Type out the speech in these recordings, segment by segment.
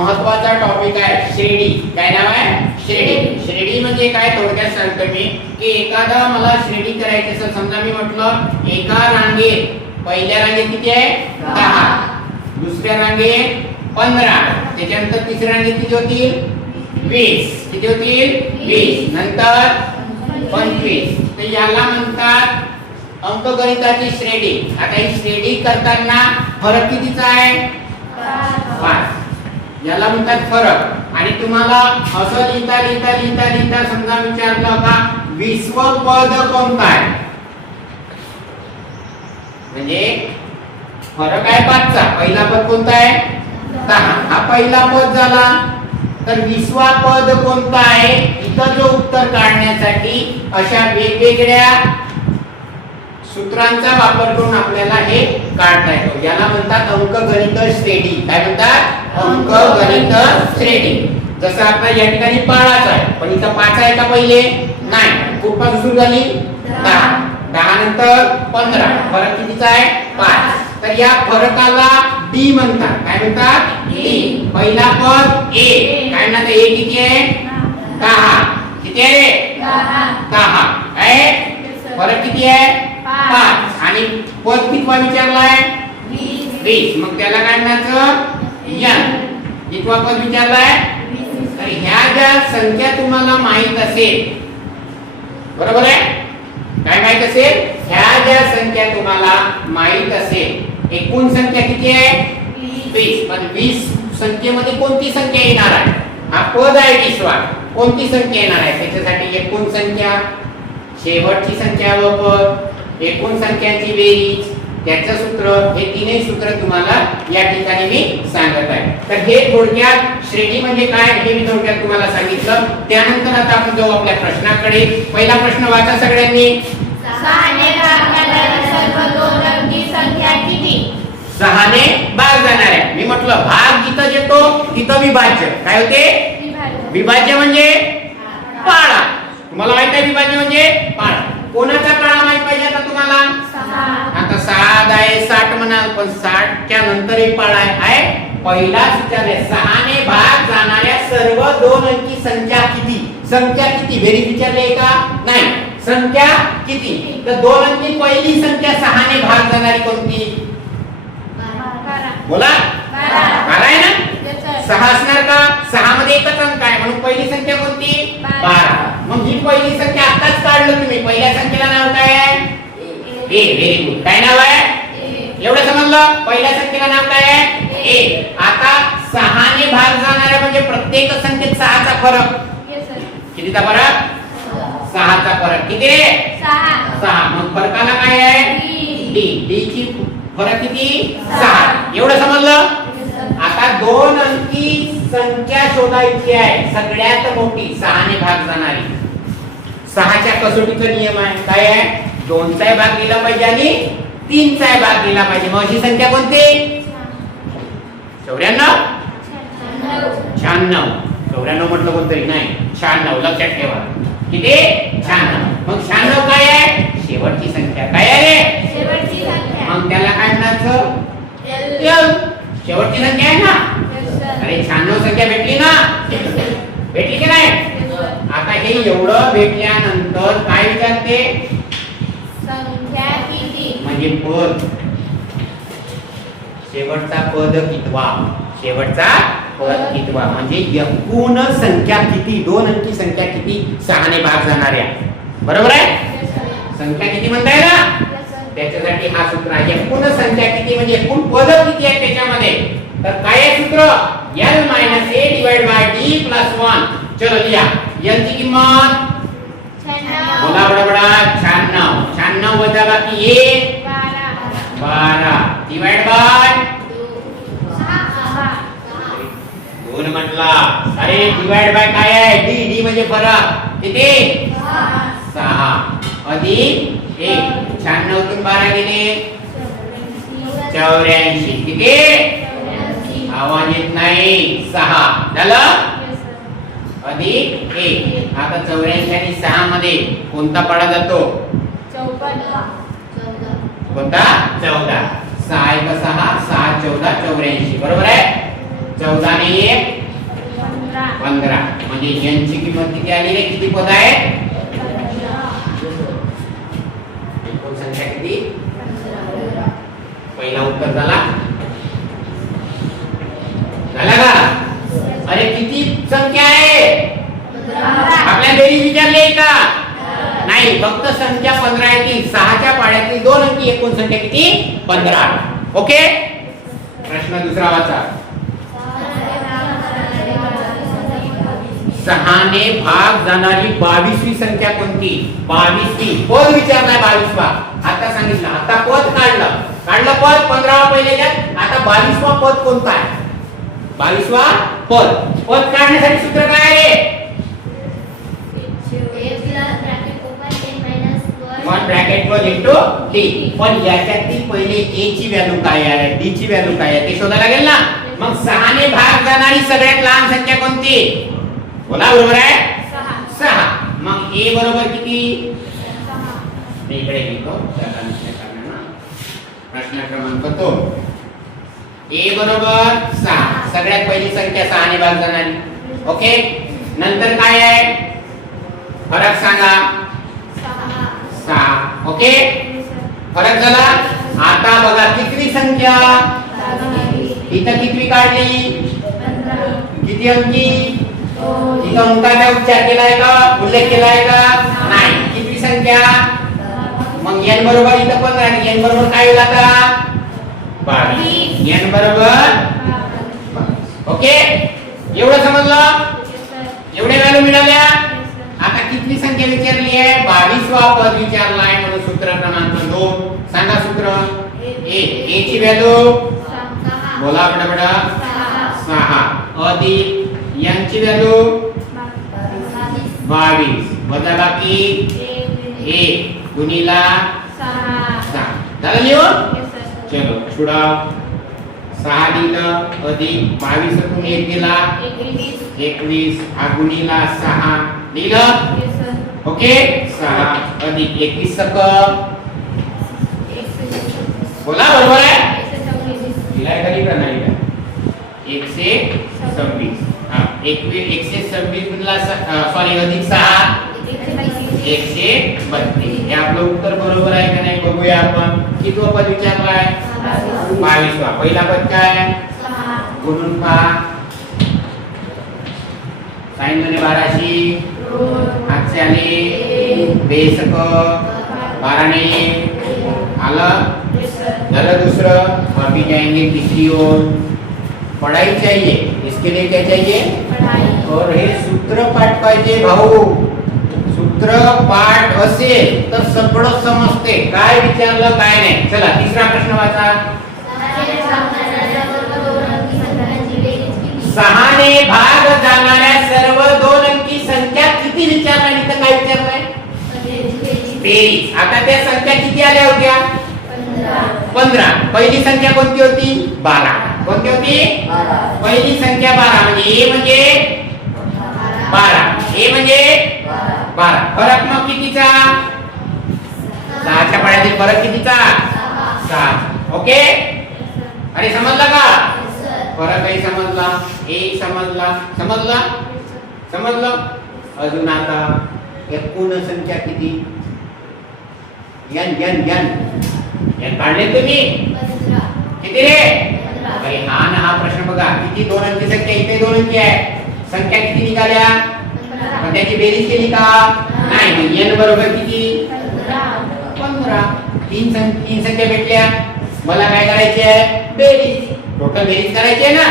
महत्वाचा टॉपिक आहे श्रेणी. काय नाव आहे? श्रेणी. श्रेणी म्हणजे काय थोडक्यात सांगतो मी की एखादा मला श्रेणी करायची असेल, समजा मी म्हटलं एका रांगेत पहिल्या रांगेत किती आहे 10, दुसऱ्या रांगेत 15, त्याच्यानंतर तिसऱ्या रांगेत किती होतील 20, किती होतील 20, नंतर 25. तर याला म्हणतात अंकगणिताची श्रेणी. आता ही श्रेणी करताना फरक कितीचा आहे 5. याला म्हणतात फरक. आणि तुम्हाला असं लिहिता लिहिता लिहिता लिहिता समजा विचारलं का 20वं पद कोणतं आहे, म्हणजे फरक आहे 5चा. पहिला पद कोणता आहे 10, हा पहिला पद झाला. तर 20वा पद कोणता आहे, इथं जो उत्तर काढण्यासाठी अशा वेगवेगळ्या सूत्रांचा वापर करून आपल्याला हे काढता येतो. याला म्हणतात अंकगणित श्रेणी. काय म्हणतात? अंकगणित श्रेणी. जसं आपल्या या ठिकाणी 5 आहे, पण इथं 5 आहे का पहिले नाही. कुठपासून सुरू झाली 10, 10 नंतर 15, फरक कितीचा आहे 5. तर या फरकाला डी म्हणतात. काय म्हणतात? डी. पहिला पद ए. काय म्हणतात? ए किती आहे 10, किती आहे 10. काय फरक किती आहे 5. आणि पद कितवा विचारलाय 20. मग त्याला काय म्हणायचं n. कितवा पद विचारलाय. तर ह्या ज्या संख्या तुम्हाला माहित असेल, बरोबर आहे, काय माहित असेल, ह्या ज्या संख्या तुम्हाला माहित असेल, एकूण संख्या किती आहे 20. पण 20 संख्येमध्ये कोणती संख्या येणार आहे, हा पद आहे 20वा, कोणती संख्या येणार आहे, त्याच्यासाठी एकूण संख्या, शेवटची संख्या व पद, एकूण संख्यांची बेरीज, त्याचं सूत्र, हे तीनही सूत्र तुम्हाला या ठिकाणी मी सांगत आहे. तर हे थोडक्यात श्रेणी म्हणजे काय हे मी थोडक्यात तुम्हाला सांगितलं. त्यानंतर आता आपण जाऊ आपल्या प्रश्नाकडे. पहिला प्रश्न वाचा सगळ्यांनी. 6 ने भागणाऱ्या सर्व 2 अंकी संख्या किती? 6 ने भाग जाणार आहे. मी म्हटलं भाग जिथं येतो तिथं विभाज्य. काय होते? विभाज्य म्हणजे पाढा. तुम्हाला माहित आहे विभाज्य म्हणजे पाढा. कोणाचा पाढा माहित पाहिजे आता तुम्हाला? आता 6 आहे 60 म्हणाल, पण 60 च्या नंतर एक पाढा आहे. पहिलाच विचारले 6 ने भाग जाणाऱ्या सर्व 2 अंकी संख्या किती. संख्या किती बेरीज विचारले का नाही, संख्या किती. तर 2 अंकी पहिली संख्या 6 ने भाग जाणारी कोणती? 12. बोला 12 आहे ना. 6 असणार का? 6 मध्ये एकच अंक आहे म्हणून पहिली संख्या कोणती 12. मग ही पहिली संख्या आताच काढलं तुम्ही. पहिल्या संख्येला नाव काय आहे ए. Very good. काय नाव आहे? एवढं समजलं. पहिल्या संख्येला नाव काय आहे ए. आता 6 ने भाग जाणाऱ्या म्हणजे प्रत्येक संख्येत 6 चा फरक. कितीचा फरक? 6 चा फरक. किती रे 6. मग फरकाला काय आहे डी. डी ची फरक किती 6. एवढं समजलं. आता 2 अंकी संख्या शोधायची आहे, सगळ्यात मोठी 6 ने भाग जाणारी. 6 च्या कसोटीचा नियम आहे. काय आहे? 2 चा भाग दिला पाहिजे आणि 3 चा भाग दिला पाहिजे. मग अशी संख्या कोणती 94. 96. 94 म्हटलं कोणतरी नाही, 96 लक्षात ठेवा. किती 96. मग 96 काय आहे? शेवटची संख्या. काय आहे रे? शेवटची संख्या. मग त्याला काय म्हणायचं L. शेवटची संख्या आहे ना. अरे 96 संख्या भेटली ना. भेटली की नाही. आता हे एवढं भेटल्यानंतर काय विचारते? संख्या किती? म्हणजे पद. शेवटचा पद कितवा. शेवटचा पद कितवा म्हणजे एकूण संख्या किती. 2 अंकी संख्या किती 6 ने भाग जाणाऱ्या. बरोबर आहे. संख्या किती म्हणताय ना, त्याच्यासाठी हा सूत्र आहे. एकूण संख्या किती म्हणजे एकूण पद किती आहे त्याच्यामध्ये. तर काय आहे सूत्र? L - A divided by D plus 1. चलो लिया. L ची किंमत 96. बोला बडा 96. 96 वजा बाकी 1 12 डिवाइड बाय 2 म्हटला. अरे डिवाइड बाय काय आहे डी. डी म्हणजे फरक. किती 6 अधिक 1. 96 तून 12 गेले 84. किती आवाज येत नाही 6 झालं अधिक 1. आता 84 आणि 6 मध्ये कोणता पाढा जातो? 14. कोणता 14. 6 1 6 6 14 84. बरोबर आहे. 14 ने 1 15 म्हणजे n ची किंमत किती आली रे? किती पद आहे? एकूण संख्या किती? पहिला उत्तर झाला का? अरे किती संख्या आहे? आपल्या बेरीज विचारले का? नाही, फक्त संख्या 15 येतील. 6च्या पाड्यातील 2 अंकी एकूण संख्या किती? 15. ओके, प्रश्न दुसरा वाचा. 6 ने भाग जाणारी 22वी संख्या कोणती? 22वी पद विचारलाय. 22वा आता सांगितलं. आता पद काढलं पद 15वा पहिले द्यात. आता 22वा पद कोणता आहे? 22वा पद काढण्यासाठी सूत्र काय आहे? 1 ब्रॅकेट क्लोज इनटू d. पण याच्यातील पहिले a ची व्हॅल्यू काय आहे, d ची व्हॅल्यू काय आहे ते शोधायला लागेल ना. मग 6 ने भाग जाणारी सगळ्यात लहान संख्या कोणती? बोला, बरोबर आहे 6. मग a बरोबर किती? मी इकडे लिहितो प्रश्न क्रमांक 2. a बरोबर 6. सगळ्यात पहिली संख्या 6 ने भाग जाणारी. ओके, नंतर काय आहे? फरक सांगा. 6. ओके, फरक झाला. आता बघा कितवी संख्या? इथं कितवी काढली? किती अंकी? इथं अंकाचा उच्चार केलाय का? उल्लेख केलाय का? नाही. कितवी संख्या? मग n बरोबर इथं 15 आणि n बरोबर काय होईल आता? 22. n बरोबर 22. ओके, एवढं समजलं? एवढे व्हॅल्यू मिळाल्या. आता कितवी संख्या विचारली आहे? 22वा पद विचारलाय म्हणून सूत्र क्रमांक 2 सांगा. सूत्र a ची व्हॅल्यू बोला बडबडा 6 अधिक n ची व्हॅल्यू 22 वजा बाकी 1 गुणिला 6. झालं लिहून? चलो छुड़ा. 6 दिलं अधिक 22 तून 1 गेला 21 हा गुणिला 6 दिलं. ओके, 6 अधिक 21 सकल बोला, बरोबर आहे? दिलाय खाली का नाही का? 126. हां, 126 गुणिला सॉरी अधिक 6 132. हे आपलं उत्तर बरोबर आहे का नाही बघूया आपण. कितवा पद विचारलाय? 22वा. पहिला पद काय? गुणून पहा. साइन 12 हातचे आले बेसक 12 ने आलं. झालं दूसरं. अभी जाएंगे तीसरी ओर. पढ़ाई चाहिए, इसके लिए क्या चाहिए? और हे सूत्र पाठ पाहिजे भाऊ. सूत्र पाठ असेल तर सगळं समजते. काय विचारलं काय नाही. चला तिसरा प्रश्न वाचा. 6 ने भाग जाणाऱ्या सर्व 2 अंकी संख्या किती विचारलं? इथं काय विचारलंय? बेरीज. आता त्या संख्या किती आल्या होत्या? 15. पहिली संख्या कोणती होती? 12. कोणती होती? पहिली संख्या 12 म्हणजे a म्हणजे 12. a म्हणजे 12. फरक मग कितीचा? 6च्या पाड्यातील फरक कितीचा? 7. ओके, अरे समजला का? फरकही समजला, a समजला. समजलं. अजून आता एकूण संख्या किती? n काढले तुम्ही? किती रे? अरे हा प्रश्न बघा. किती 2 अंकी संख्या? इथे 2 अंकी आहे. संख्या किती निघाल्या? पण त्याची बेरीज केली का? नाही. n बरोबर किती? 15. तीन संख्या भेटल्या. मला काय करायची आहे? बेरीज. टोटल बेरीज करायची आहे ना.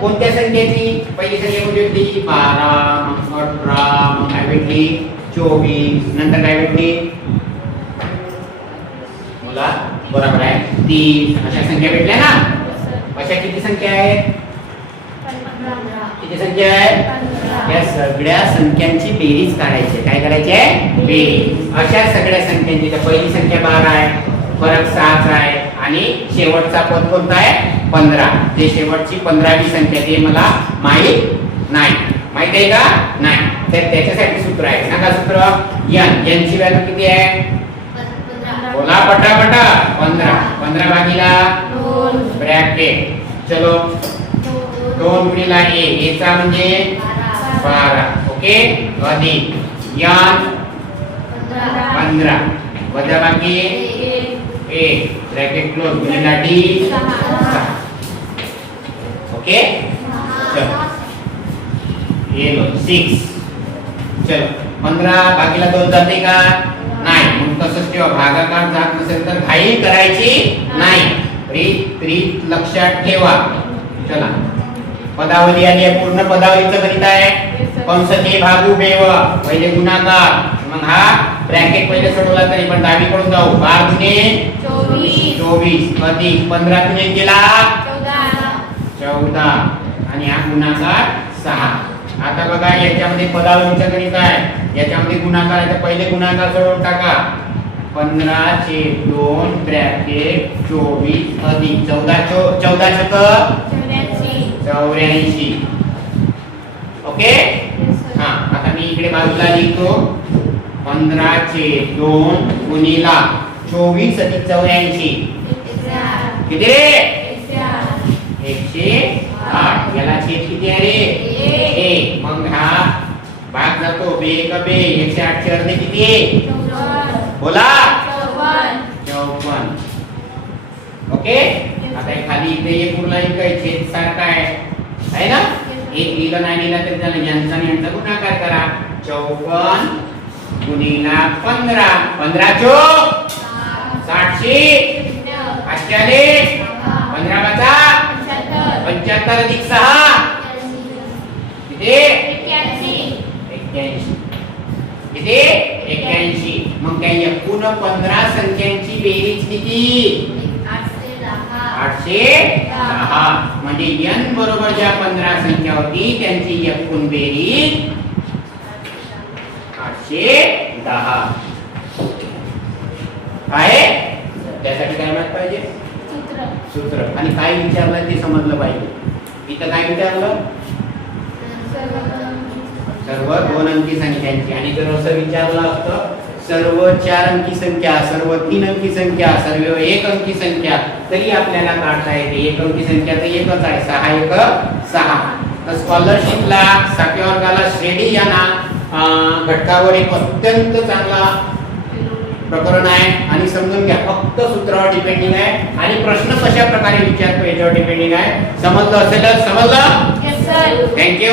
कोणत्या संख्येची? पहिली संख्या कोणती होती? 12, 18, मग काय भेटली? 24, नंतर काय भेटली? मला बरोबर आहे 3. अशा संख्या भेटल्या ना. अशा किती संख्या आहेत? किती संख्या आहे? या सगळ्या संख्यांची बेरीज काढायची. काय करायची आहे? बेरीज. अशा सगळ्या संख्यांची. तर पहिली संख्या 12 आहे, फरक 6 आहे आणि शेवटचा पद कोणता आहे? 15. ते शेवटची 15वी संख्या ते मला माहित नाही. माहित आहे का? नाही. तर त्याच्यासाठी सूत्र आहे. सांगा सूत्र. n ची व्हॅल्यू किती आहे? बोला पटापटा. 15. 15 भागीला 2 ब्रॅकेट. चलो 2 गुणिला ए चा म्हणजे 12 ओके अधिक n 15 वजा बाकी A bracket close गुणिला D 6 okay चलो ये लो 6 चलो 15 भागीला 2 जाते का नाही मग तसंच ठेवा भागाकार जात नसेल तर घाई करायची नाही रीत लक्षात ठेवा चला पदावली आली आहे पूर्ण पदावलीचं गणित आहे कंस ते भागू बेव पहिले गुणाकार मग हा ब्रॅकेट पहिले सोडवला तरी पण डावीकडून जाऊ 12 गुणे 24 अधिक 15 गुणे केला 14 आणि हा गुणाकार 6 आता बघा याच्यामध्ये पदावलीचं गणित आहे याच्यामध्ये गुणाकार आहे तर पहिले गुणाकार सोडवून टाका 15 चे 2 ब्रॅकेट 24 अधिक 14 छक 84 ओके हा आता मी इकडे बाजूला लिहितो 15 चे 2 गुणिला 24 अधिक 84 किती रे 108 याला छेद किती आहे रे 1 मग हा भाग जातो बे का बे 108 चे अर्धे किती आहे बोला 54 ओके आता हे खाली इथे एक उरला एक आहे छेद सारखा आहे ना एक लिहिलं नाही लिहिलं तरी त्याला यांचा आणि यांचा गुणाकार करा 54 गुणिला 15 15 चोक 60 48 15 वजा 75 अधिक 6 किती 81 किती 81 मग काय एकूण 15 संख्यांची बेरीज किती 810 म्हणजे n बरोबर ज्या 15 संख्या होती त्यांची एकूण बेरीज 810 आहे त्यासाठी काय माहित पाहिजे सूत्र आणि काय विचारलं ते समजलं पाहिजे इथं काय विचारलं सर्व 2 अंकी संख्यांची आणि जर असं विचारलं असतं सर्व 4 अंकी संख्या सर्व 3 अंकी संख्या सर्व 1 अंकी संख्या तरी आपल्याला काढता येते 1 अंकी संख्या तर एकच आहे 6 1 6 तर स्कॉलरशिपला 7व्या वर्गाला श्रेणी या घटकावर एक अत्यंत चांगला प्रकरण आहे आणि समजून घ्या फक्त सूत्रावर डिपेंडिंग आहे आणि प्रश्न कशा प्रकारे विचारतो याच्यावर डिपेंडिंग आहे समजलं असेल समजलं थँक्यू